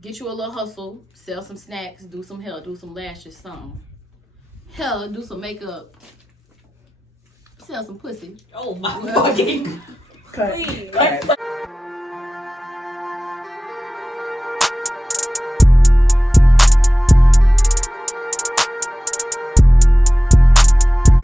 get you a little hustle, sell some snacks, do some hair, do some lashes, something. Hell, do some makeup, sell some pussy. Oh my fucking. Please.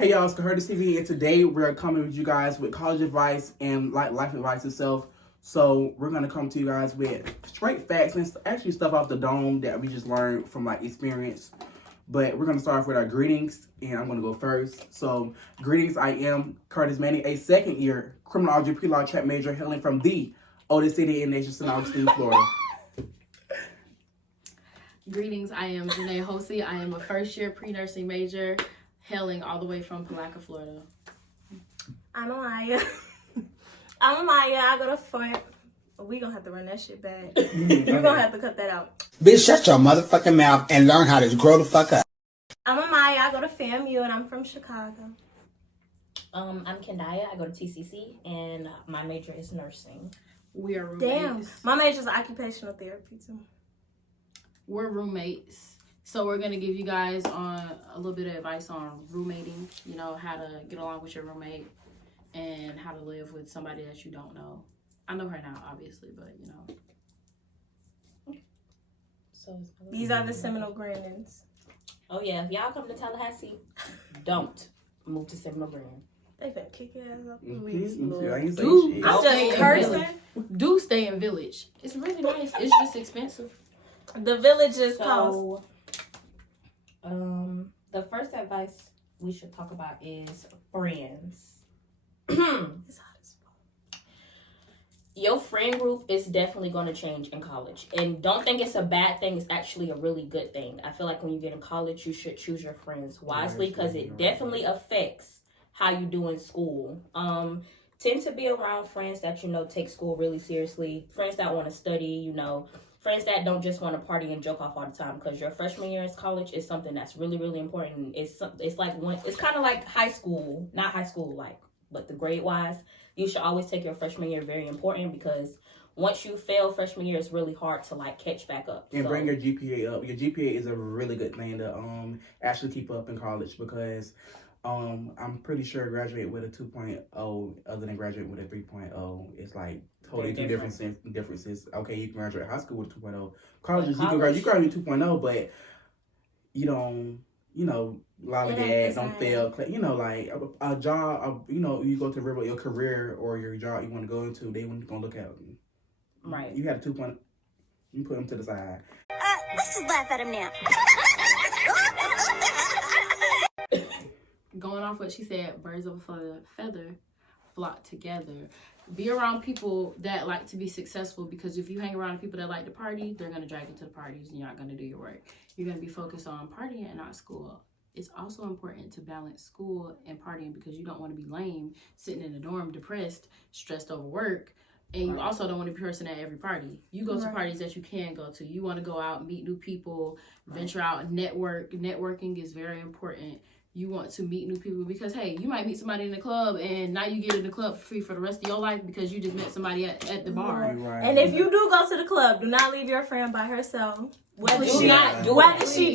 Hey y'all, it's Kendiya TV, and today we're coming with you guys with college advice and life advice itself. So we're gonna come to you guys with straight facts and actually stuff off the dome that we just learned from experience. But we're gonna start off with our greetings, and I'm gonna go first. So greetings, I am Curtis Manning, a second-year criminology pre-law track major hailing from the oldest city in the nation, St. Augustine, Florida. Greetings, I am Janae Hosey. I am a first-year pre-nursing major hailing all the way from Palaca, Florida. I'm Amaya. I go to Fort. We gonna have to run that shit back. You're gonna have to cut that out. Bitch, shut your motherfucking mouth and learn how to grow the fuck up. I'm Amaya. I go to FAMU and I'm from Chicago. I'm Kendiya. I go to TCC and my major is nursing. We are roommates. Damn. My major is occupational therapy too. We're roommates. So we're going to give you guys a little bit of advice on roommating, you know, how to get along with your roommate and how to live with somebody that you don't know. I know her now, obviously, but, you know. So These are the Seminole Grandins. Oh, yeah. If y'all come to Tallahassee, don't move to Seminole Grand. They finna kick your ass up. I'm just cursing. Do stay in Village. It's really nice. It's just expensive. The Village is cost. The first advice we should talk about is friends. It's hot as fuck. Your friend group is definitely going to change in college. And don't think it's a bad thing. It's actually a really good thing. I feel like when you get in college, you should choose your friends wisely because it definitely affects how you do in school. Tend to be around friends that, you know, take school really seriously. Friends that want to study, you know. Friends that don't just want to party and joke off all the time, because your freshman year in college is something that's really, really important. It's like it's kind of like high school, not high school but the grade wise. You should always take your freshman year very important, because once you fail freshman year, it's really hard to catch back up. And bring your GPA up. Your GPA is a really good thing to actually keep up in college, because I'm pretty sure graduate with a 2.0 other than graduate with a 3.0 it's like totally two differences. Okay, you can graduate high school with 2.0. Colleges, you can graduate 2.0, but you don't, lollygag, don't fail. You know, like a job, you go to your career or your job you want to go into, they want to look at them. Right. You had a 2.0, you put them to the side. Let's just laugh at him now. Going off what she said, birds of a feather flock together. Be around people that like to be successful, because if you hang around people that like to party, they're going to drag you to the parties and you're not going to do your work. You're going to be focused on partying and not school. It's also important to balance school and partying, because you don't want to be lame, sitting in a dorm, depressed, stressed over work. And you also don't want to be a person at every party. You go to parties that you can go to. You want to go out, meet new people, venture out, and network. Networking is very important. You want to meet new people, because, hey, you might meet somebody in the club and now you get in the club for free for the rest of your life because you just met somebody at the bar. Right. And if you do go to the club, do not leave your friend by herself. Whether she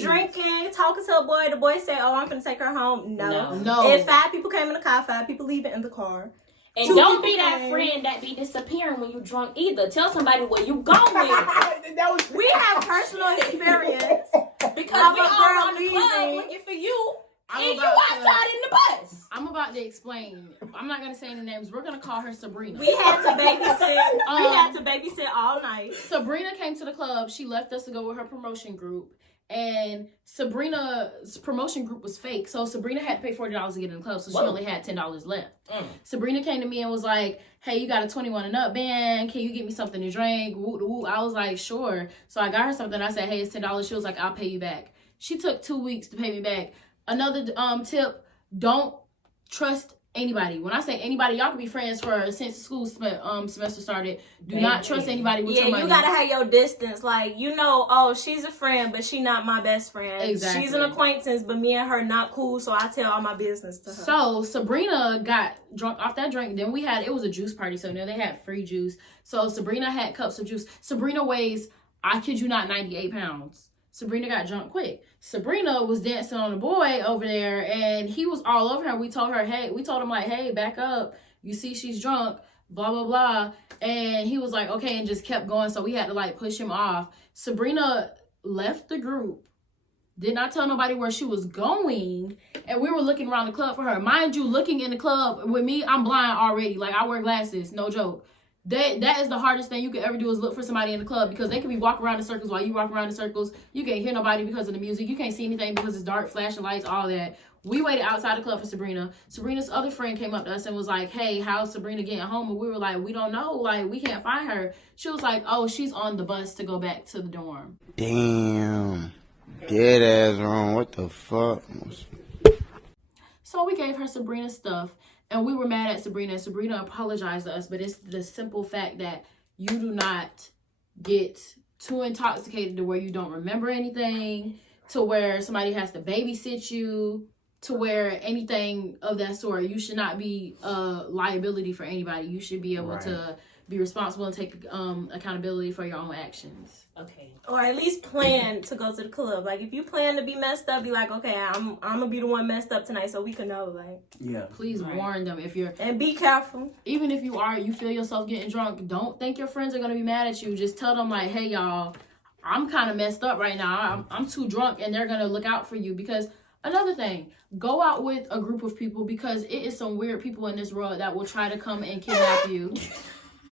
drinking, talking to a boy, the boy say, "Oh, I'm gonna take her home." No. If 5 people came in the car, 5 people leaving in the car. And don't be that friend that be disappearing when you drunk either. Tell somebody where you going. We have personal experience because we all on the club looking for you. And you outside in the bus. I'm about to explain. I'm not going to say any names. We're going to call her Sabrina. We had to babysit all night. Sabrina came to the club. She left us to go with her promotion group. And Sabrina's promotion group was fake. So Sabrina had to pay $40 to get in the club. So she only had $10 left. Sabrina came to me and was like, "Hey, you got a 21 and up band. Can you get me something to drink?" Woo. I was like, "Sure." So I got her something. I said, "Hey, it's $10. She was like, "I'll pay you back." She took 2 weeks to pay me back. Another tip, don't trust anybody. When I say anybody, y'all can be friends since the school semester started. Do not trust anybody with your money. You gotta have your distance. Oh, she's a friend, but she not my best friend. Exactly. She's an acquaintance, but me and her not cool, so I tell all my business to her. So Sabrina got drunk off that drink. Then it was a juice party, so now they had free juice. So Sabrina had cups of juice. Sabrina weighs I kid you not, 98 pounds. Sabrina got drunk quick. Sabrina was dancing on the boy over there, and he was all over her. We told him like, hey, back up. You see she's drunk, blah, blah, blah. And he was like, okay, and just kept going. So we had to like push him off. Sabrina left the group, did not tell nobody where she was going, and we were looking around the club for her. Mind you, looking in the club with me, I'm blind already. Like, I wear glasses, no joke. That is the hardest thing you could ever do, is look for somebody in the club, because they could be walking around in circles while you walk around in circles. You can't hear nobody because of the music. You can't see anything because it's dark, flashing lights, all that. We waited outside the club for Sabrina. Sabrina's other friend came up to us and was like, hey, how's Sabrina getting home? And we were like, we don't know. Like, we can't find her. She was like, oh, she's on the bus to go back to the dorm. Damn. Dead ass wrong. What the fuck? So we gave her Sabrina's stuff, and we were mad at Sabrina. Sabrina apologized to us, but it's the simple fact that you do not get too intoxicated to where you don't remember anything, to where somebody has to babysit you, to where anything of that sort. You should not be a liability for anybody. You should be able to be responsible and take accountability for your own actions. Okay. Or at least plan to go to the club. Like, if you plan to be messed up, be like, okay, I'm gonna be the one messed up tonight, so we can know. Like, yeah. Please warn them if you're, and be careful. even if you feel yourself getting drunk. Don't think your friends are gonna be mad at you. Just tell them like, hey y'all, I'm kind of messed up right now. I'm too drunk, and they're gonna look out for you. Because another thing, go out with a group of people, because it is some weird people in this world that will try to come and kidnap you.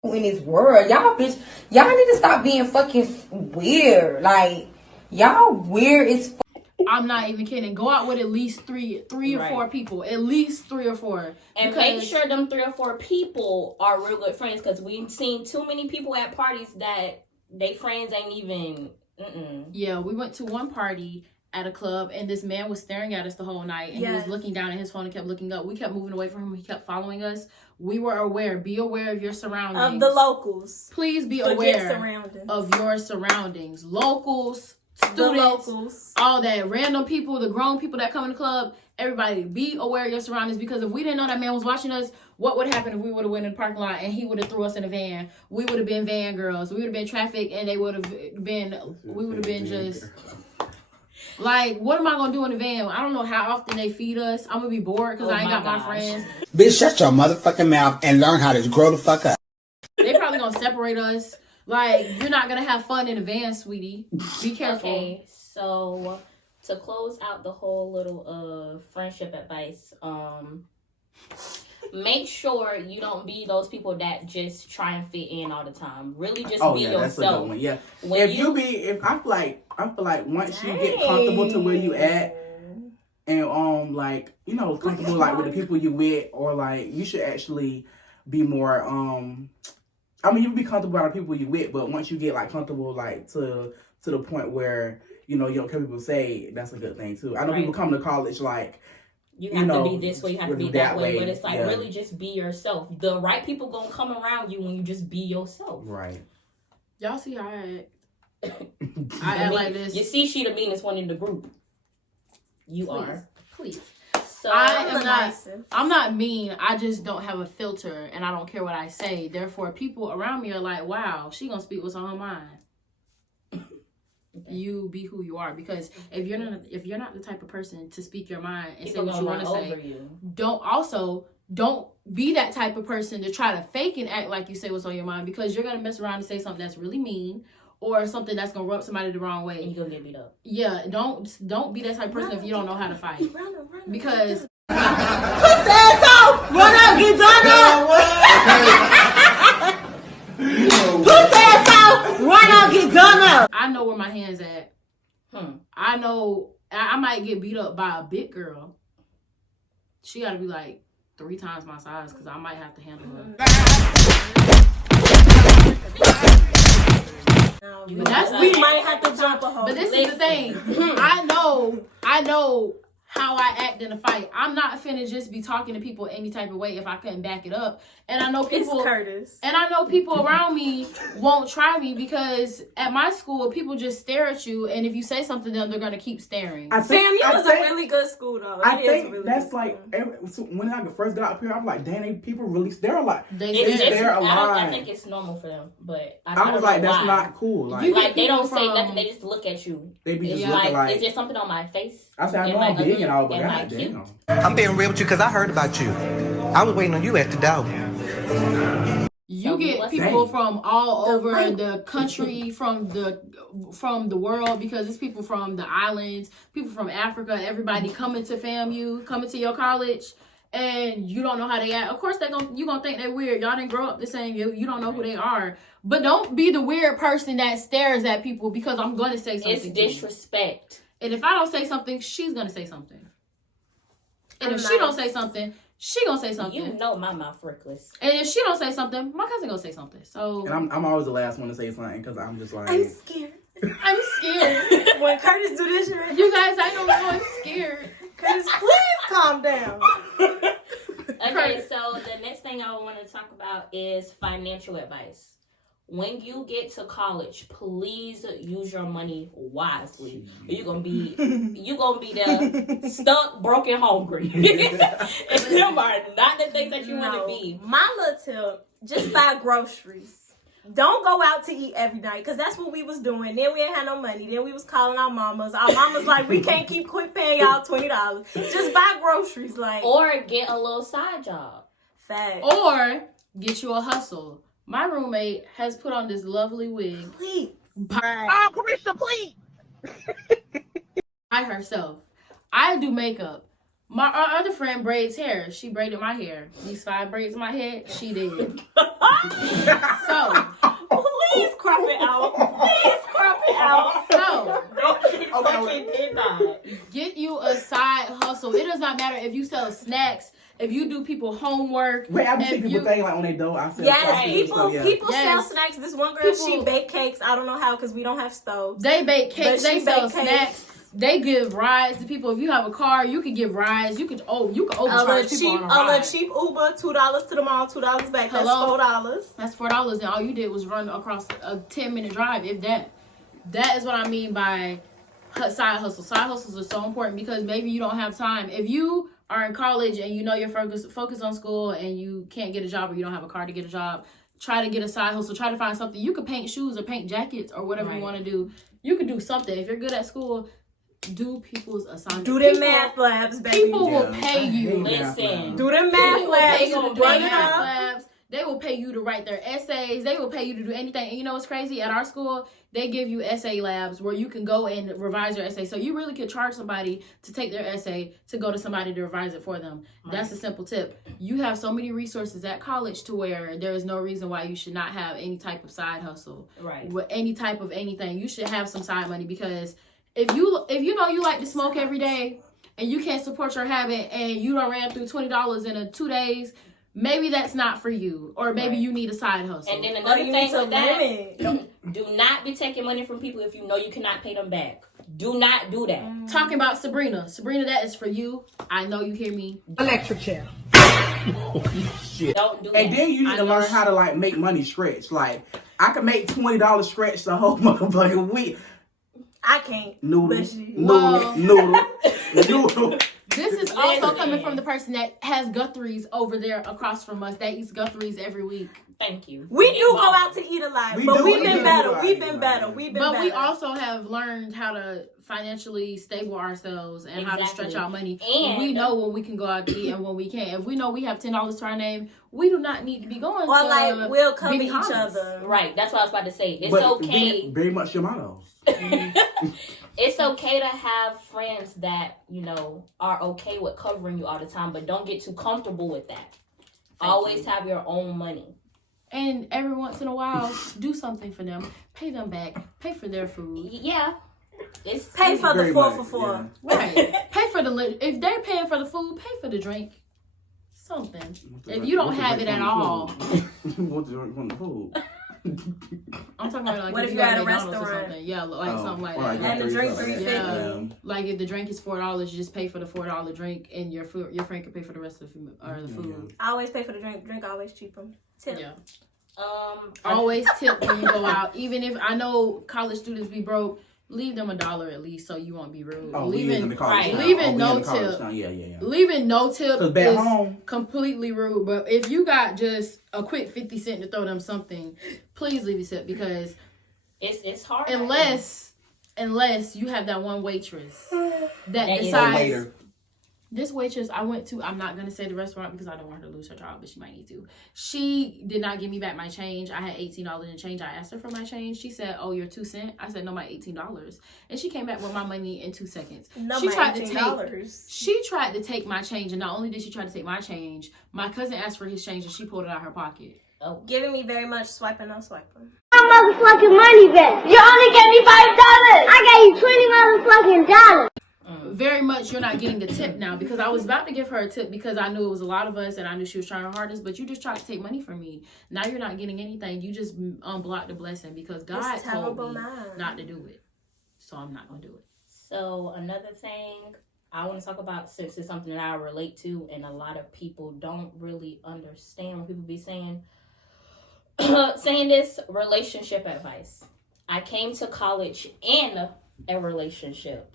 In this world, y'all need to stop being fucking weird. Like, y'all weird as I'm not even kidding. Go out with at least three or four people. At least 3 or 4. And make sure them 3 or 4 people are real good friends, because we've seen too many people at parties that they friends ain't even. Yeah, we went to one party at a club, and this man was staring at us the whole night, and he was looking down at his phone and kept looking up. We kept moving away from him. He kept following us. We were aware. Be aware of your surroundings. Of the locals. Please be aware of your surroundings. Locals, students, all that. Random people, the grown people that come in the club. Everybody, be aware of your surroundings, because if we didn't know that man was watching us, what would happen if we would have went in the parking lot and he would have threw us in a van? We would have been van girls. We would have been trafficked, and we would have been just... Like, what am I going to do in the van? I don't know how often they feed us. I'm going to be bored because I ain't got my friends. Bitch, shut your motherfucking mouth and learn how to grow the fuck up. They probably going to separate us. Like, you're not going to have fun in the van, sweetie. Be careful. Okay, so to close out the whole little friendship advice, make sure you don't be those people that just try and fit in all the time. Really just be yourself. That's a good one. Yeah. I feel like once you get comfortable to where you at, and like, you know, comfortable like with the people you with, or like you should actually be more I mean, you be comfortable with the people you with, but once you get like comfortable like to the point where, you know, you don't care what people say, that's a good thing too. I know people come to college like, you have to be this way, you have to be that way. But it's like, really just be yourself. The right people gonna come around you when you just be yourself. Right. Y'all see how I act? I act like this. You see, she the meanest one in the group. Please. So I'm not mean. I just don't have a filter, and I don't care what I say. Therefore, people around me are like, wow, she gonna speak what's on her mind. You be who you are, because if you're not the type of person to speak your mind and say what you want to say, don't be that type of person to try to fake and act like you say what's on your mind, because you're gonna mess around and say something that's really mean, or something that's gonna rub somebody the wrong way, and you're gonna get beat up. Yeah, don't be that type of person if you don't know how to fight, because run out, get done up. Run out, get done up. I know where my hand's at. I know I might get beat up by a big girl. She got to be like 3 times my size, because I might have to handle her. We might have to jump a hole. But this is the thing. I know how I act in a fight. I'm not finna just be talking to people any type of way if I couldn't back it up. And I know people, it's Curtis. And I know people around me won't try me because at my school, people just stare at you. And if you say something to them, they're gonna keep staring. FAMU was a really good school, though. I think really that's like when I first got up here, I'm like, dang, people really stare a lot. They stare a lot. I think it's normal for them, but I was like, that's why. not cool. Like they don't say nothing. They just look at you. They be just looking like, is there something on my face? I said, I know I'm big and all, but God damn. I'm being real with you because I heard about you. I was waiting on you at the door. You get people from all over the country, from the world, because it's people from the islands, people from Africa, everybody coming to FAMU, coming to your college, and you don't know how they act. Of course, you gonna think they're weird. Y'all didn't grow up the same. You don't know who they are. But don't be the weird person that stares at people because I'm gonna say something. It's disrespect. And if I don't say something, she's gonna say something. And if she don't say something, she gonna say something. You know my mouth reckless. And if she don't say something, my cousin gonna say something. So and I'm always the last one to say something because I'm just like, I'm scared. I'm scared. When Curtis do this shit, you guys, I don't know. I'm scared. Curtis, please calm down. Okay, so the next thing I want to talk about is financial advice. When you get to college, please use your money wisely. You're gonna be there stuck, broken, hungry. And them are not the things that you want to be. My little tip: just buy groceries. Don't go out to eat every night because that's what we was doing. Then we ain't had no money. Then we was calling our mamas. Our mamas like, we can't keep quick paying y'all $20. Just buy groceries, like, or get a little side job. Fact. Or get you a hustle. My roommate has put on this lovely wig. Please. Oh, Carissa, please. By herself. I do makeup. My other friend braids hair. She braided my hair. These 5 braids in my head, she did. So, please crop it out. Please crop it out. So, Did not. get you a side hustle. It does not matter if you sell snacks, if you do people homework. Wait, I be seeing people thing like on their door. I sell people sell snacks. This one girl, she bake cakes. I don't know how because we don't have stoves. They bake cakes. They sell snacks. They give rides to people. If you have a car, you can give rides. You can overcharge people on a ride. A cheap Uber, $2 to the mall, $2 back. Hello? That's $4. That's $4, and all you did was run across a 10-minute drive. If that is what I mean by side hustle. Side hustles are so important because maybe you don't have time. If you are in college and you know you're focused on school and you can't get a job or you don't have a car to get a job, try to get a side hustle. Try to find something. You could paint shoes or paint jackets or whatever you want to do. You could do something. If you're good at school, do people's assignments. Do them math labs, baby. People will pay you. Listen. Do them math labs. They will pay math labs. They will pay you to write their essays. They will pay you to do anything. And you know what's crazy? At our school, they give you essay labs where you can go and revise your essay. So you really could charge somebody to take their essay to go to somebody to revise it for them. That's a simple tip. You have so many resources at college to where there is no reason why you should not have any type of side hustle. Right. With any type of anything. You should have some side money because if you know you like to smoke every day and you can't support your habit and you done ran through $20 in 2 days, maybe that's not for you. Or maybe you need a side hustle. And then another thing with that, do not be taking money from people if you know you cannot pay them back. Do not do that. Talking about Sabrina. Sabrina, that is for you. I know you hear me. Electric chair. Shit. Don't do that. And then you need to learn how to like make money stretch. Like I can make $20 stretch the whole motherfucking week. I can't. Noodle. This is also coming from the person that has Guthrie's over there across from us that eats Guthrie's every week. Thank you. We do go out to eat a lot, but we've been better. We've been better. But we also have learned how to financially stable ourselves and how to stretch out money. And we know when we can go out to eat and when we can't. If we know we have $10 to our name, we do not need to be going or to like we'll cover each other. Right. That's what I was about to say. It's okay. Very much your motto. It's okay to have friends that, you know, are okay with covering you all the time, but don't get too comfortable with that. Always have your own money. And every once in a while, do something for them. Pay them back. Pay for their food. Yeah. Pay for the 4 for 4. Yeah. Right. Pay for if they're paying for the food, pay for the drink. Something. If you don't have it at all. What's the drink from the food? I'm talking about like what if you got at a McDonald's restaurant? or something. Yeah, like something like that. And the drink $3.50. Yeah. Like if the drink is $4, you just pay for the $4 drink, and your friend can pay for the rest of the food. I always pay for the drink. Drink always cheaper. Tip. Yeah. Always tip when you go out. Even if I know college students be broke, leave them $1 at least so you won't be rude. Leaving no tip. Leaving no tip is completely rude. But if you got just a quick 50 cents to throw them something, please leave a tip because it's hard. Unless you have that one waitress that decides. This waitress I went to, I'm not going to say the restaurant because I don't want her to lose her job, but she might need to. She did not give me back my change. I had $18 in change. I asked her for my change. She said, "Oh, your 2 cents?" I said, "No, my $18." And she came back with my money in 2 seconds. No, she my tried $18. She tried to take my change, and not only did she try to take my change, my cousin asked for his change, and she pulled it out of her pocket. Oh, giving me very much swiping, no swiping. My motherfucking money back. You only gave me $5. I gave you $20 motherfucking dollars. Very much you're not getting the tip now because I was about to give her a tip because I knew it was a lot of us and I knew she was trying her hardest, but you just tried to take money from me. Now you're not getting anything. You just unblocked the blessing because God told me not to do it. So I'm not going to do it. So another thing I want to talk about, since it's something that I relate to and a lot of people don't really understand when people be saying this, relationship advice. I came to college in a relationship.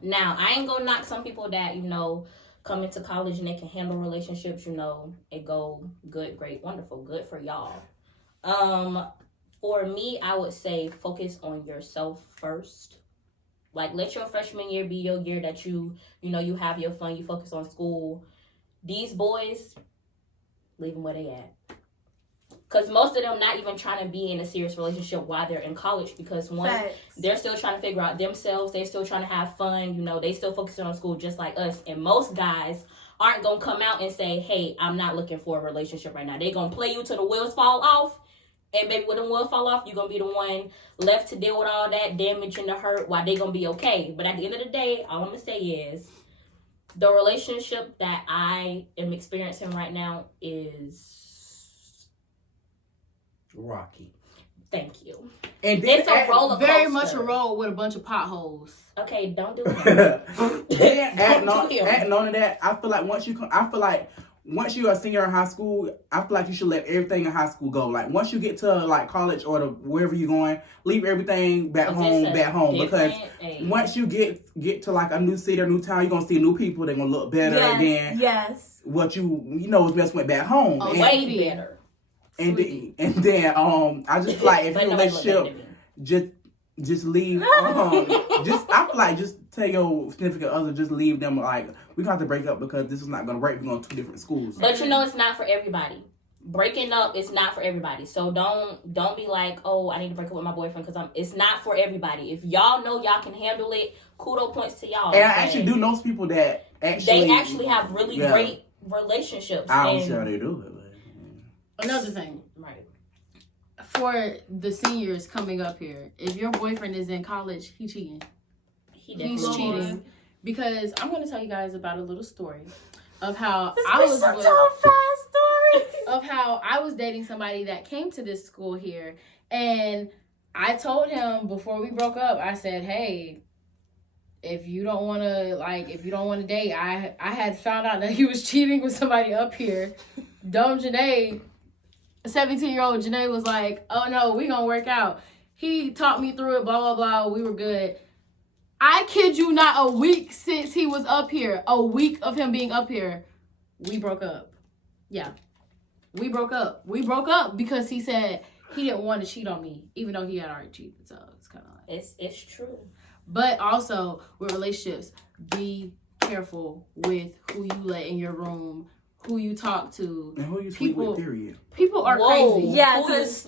Now, I ain't gonna knock some people that, come into college and they can handle relationships, it go good, great, wonderful, good for y'all. For me, I would say focus on yourself first. Like, let your freshman year be your year that you have your fun, you focus on school. These boys, leave them where they at. Because most of them not even trying to be in a serious relationship while they're in college. Because they're still trying to figure out themselves. They're still trying to have fun. They still focusing on school just like us. And most guys aren't going to come out and say, "Hey, I'm not looking for a relationship right now." They're going to play you till the wheels fall off. And maybe when the wheels fall off, you're going to be the one left to deal with all that damage and the hurt while they're going to be okay. But at the end of the day, all I'm going to say is the relationship that I am experiencing right now is rocky. Thank you. And it's a roller coaster. Very much a road with a bunch of potholes. Okay, don't do that. Adding on to that, I feel like once you are a senior in high school, I feel like you should let everything in high school go. Like once you get to like college or wherever you're going, leave everything back home. Because once you get to like a new city or new town, you're gonna see new people. They're gonna look better than what you was just went back home. Way better. And then I just feel like if your relationship just leave I feel like just tell your significant other, just leave them. Like, we gonna have to break up because this is not gonna work. We're going to 2 different schools. But it's not for everybody. Breaking up is not for everybody. So don't be like, "Oh, I need to break up with my boyfriend," because it's not for everybody. If y'all know y'all can handle it, kudos points to y'all. And I actually do know people that they actually have really great relationships. I'm sure they do it. Another thing, right? For the seniors coming up here, if your boyfriend is in college, he's cheating. He's cheating because I'm going to tell you guys about a little story of how I was dating somebody that came to this school here, and I told him before we broke up, I said, "Hey, if you don't want to date," I had found out that he was cheating with somebody up here. Dumb Janae. 17-year-old Janae was like, "Oh no, we gonna work out." He talked me through it, blah, blah, blah. We were good. I kid you not, a week since he was up here, a week of him being up here, we broke up. Yeah. We broke up. We broke up because he said he didn't want to cheat on me, even though he had already cheated. So it's kind of like... It's true. But also, with relationships, be careful with who you let in your room, who you talk to, and who you sleep with, period. People are crazy. Yeah, because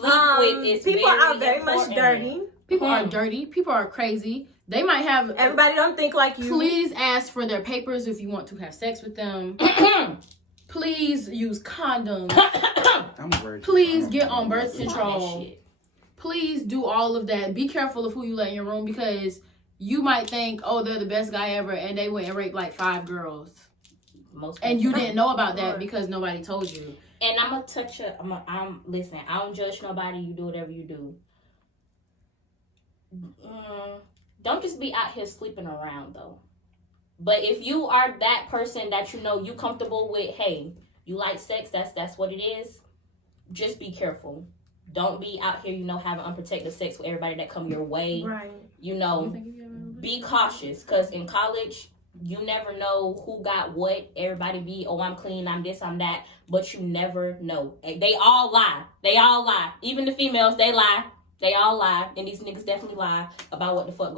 people are very much dirty. People are dirty. People are crazy. They might have... Everybody don't think like you. Please ask for their papers if you want to have sex with them. Please use condoms. Please get on birth control. Please do all of that. Be careful of who you let in your room because you might think, "Oh, they're the best guy ever," and they went and raped like 5 girls. And you didn't know about that because nobody told you. And I'm gonna touch it. Listen. I don't judge nobody. You do whatever you do. Don't just be out here sleeping around though. But if you are that person that you know you comfortable with, hey, you like sex. That's what it is. Just be careful. Don't be out here, having unprotected sex with everybody that come your way. Right. Be cautious, because in college, you never know who got what. Everybody be, oh, I'm clean, I'm this, I'm that. But you never know. They all lie. They all lie. Even the females, they lie. They all lie. And these niggas definitely lie about what the fuck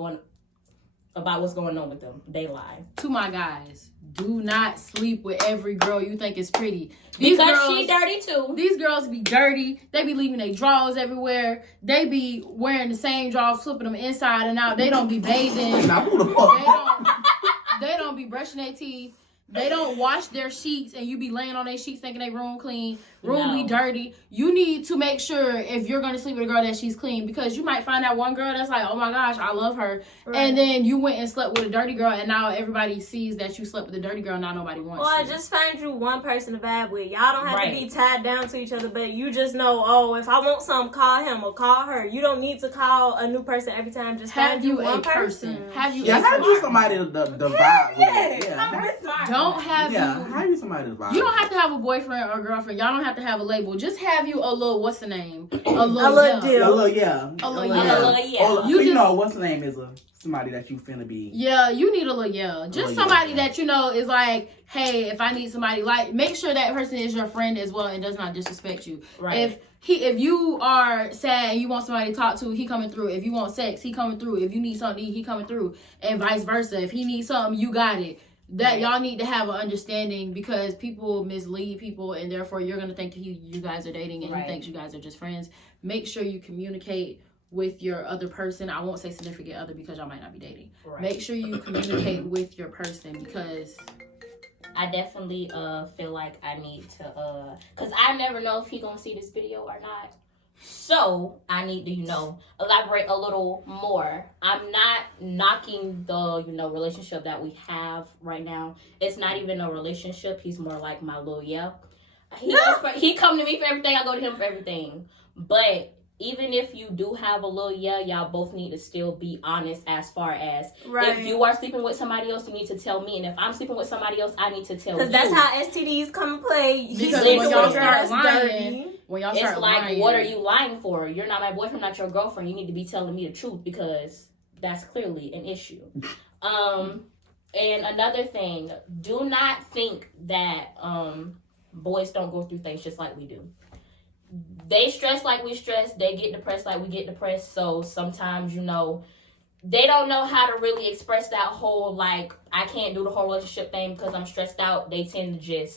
about what's going on with them. They lie. To my guys, do not sleep with every girl you think is pretty. Because she dirty too. These girls be dirty. They be leaving their drawers everywhere. They be wearing the same drawers, flipping them inside and out. They don't be bathing. They don't be brushing their teeth. They don't wash their sheets, and you be laying on their sheets thinking they room clean. Room be dirty. You need to make sure if you're going to sleep with a girl that she's clean, because you might find out one girl that's like, oh my gosh, I love her. Right. And then you went and slept with a dirty girl, and now everybody sees that you slept with a dirty girl, and now nobody wants you. Or just find you one person to vibe with. Y'all don't have to be tied down to each other, but you just know, oh, if I want something, call him or call her. You don't need to call a new person every time. Just find you one person. Have you somebody to vibe with. Don't have you. Have you somebody to vibe. You don't have to have a boyfriend or girlfriend. Y'all don't have to have a label. Just have you a little, what's the name? A little deal. A little, yeah. What's the name is somebody that you finna be. Yeah, you need a little, just somebody that you know is like, hey, if I need somebody, like, make sure that person is your friend as well and does not disrespect you. Right. If you are sad and you want somebody to talk to, he coming through. If you want sex, he coming through. If you need something, he coming through. And vice versa. If he needs something, you got it. That y'all need to have an understanding, because people mislead people, and therefore you're going to think you guys are dating and he thinks you guys are just friends. Make sure you communicate with your other person. I won't say significant other because y'all might not be dating. Right. Make sure you communicate with your person, because I definitely feel like I need to, because I never know if he going to see this video or not. So I need to, elaborate a little more. I'm not knocking the, relationship that we have right now. It's not even a relationship. He's more like my little He come to me for everything. I go to him for everything. But even if you do have a little y'all both need to still be honest as far as if you are sleeping with somebody else, you need to tell me. And if I'm sleeping with somebody else, I need to tell you. Because that's how STDs come and play. Because when y'all start lying, it's like, what are you lying for? You're not my boyfriend, not your girlfriend. You need to be telling me the truth, because that's clearly an issue. And another thing, do not think that boys don't go through things just like we do. They stress like we stress. They get depressed like we get depressed. So sometimes, they don't know how to really express that whole, like, I can't do the whole relationship thing because I'm stressed out. They tend to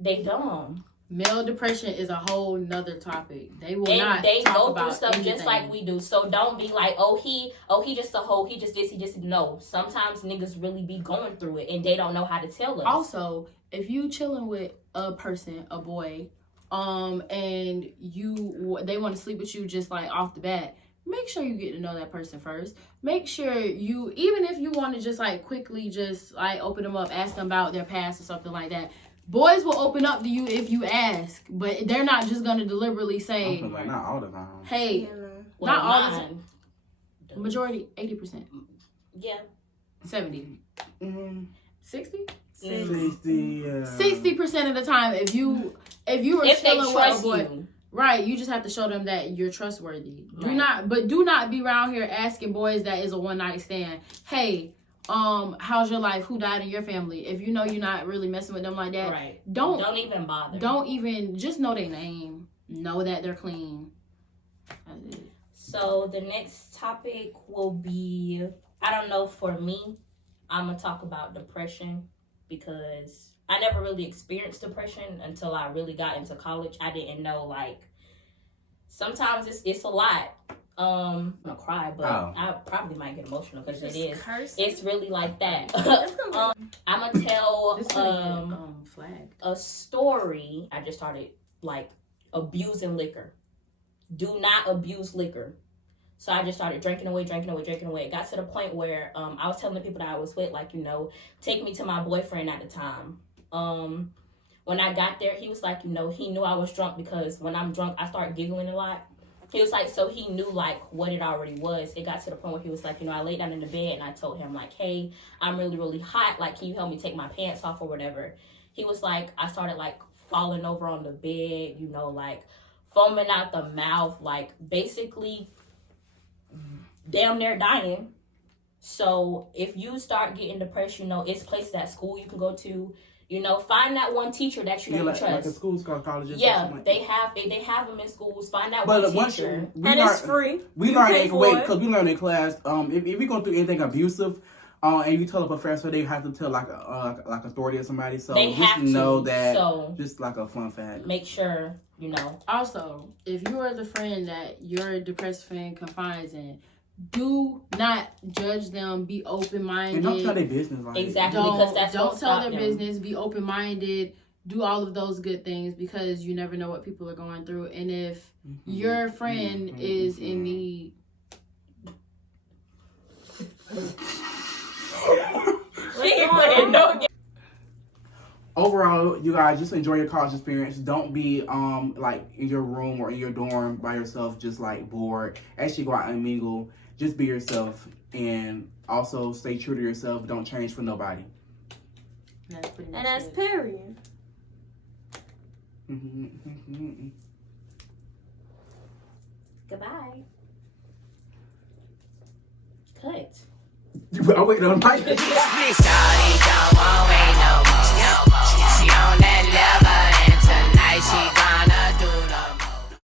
they dumb. Male depression is a whole nother topic. They go through stuff anything. Just like we do. So don't be like, he just a hoe, he just this, he just no. Sometimes niggas really be going through it and they don't know how to tell us. Also, if you chilling with a person, a boy, and they want to sleep with you just like off the bat, make sure you get to know that person first. Make sure you, even if you want to just like quickly just like open them up, ask them about their past or something like that. Boys will open up to you if you ask, but they're not just going to deliberately say, like, not all the time. Hey, not all the time. Majority, 80%. Yeah. 70. 60? 60% of the time, if you were chilling with a boy, right, you just have to show them that you're trustworthy. Right. Do not be around here asking boys that is a one night stand. Hey, how's your life? Who died in your family? If you know you're not really messing with them like that, right. Don't even bother. Don't even, just know their name. Know that they're clean. So the next topic will be, I don't know, for me, I'm gonna talk about depression, because I never really experienced depression until I really got into college. I didn't know, like, sometimes it's a lot. I'm gonna cry, but I probably might get emotional because it is. Cursing. It's really like that. I'm gonna tell a story. I just started like abusing liquor. Do not abuse liquor. So I just started drinking away. It got to the point where I was telling the people that I was with, like, take me to my boyfriend at the time. When I got there, he was like, you know, he knew I was drunk because when I'm drunk, I start giggling a lot. He was like, so he knew, like, what it already was. It got to the point where he was like, you know, I laid down in the bed and I told him, like, hey, I'm really, really hot. Like, can you help me take my pants off or whatever? He was like, I started, like, falling over on the bed, you know, like, foaming out the mouth, like, basically damn near dying. So if you start getting depressed, you know, it's places at school you can go to. You know, find that one teacher that you trust. Like in schools, colleges. Yeah, like they have them in schools. Find that but one teacher. And it's free. We learn it because we learn in class. If we go through anything abusive, and you tell a professor, they have to tell like authority or somebody. So they just have to know that. So just like a fun fact. Make sure you know. Also, if you are the friend that your depressed friend confides in, do not judge them. Be open-minded. And don't tell their business. Like Exactly, because that's don't tell their them. business. Be open-minded. Do all of those good things because you never know what people are going through. And if your friend is in need, overall, you guys just enjoy your college experience. Don't be like in your room or in your dorm by yourself, just like bored. Actually, go out and mingle. Just be yourself, and also stay true to yourself. Don't change for nobody. that's pretty much And that's it. period. Goodbye. Cut. I wait on Mike.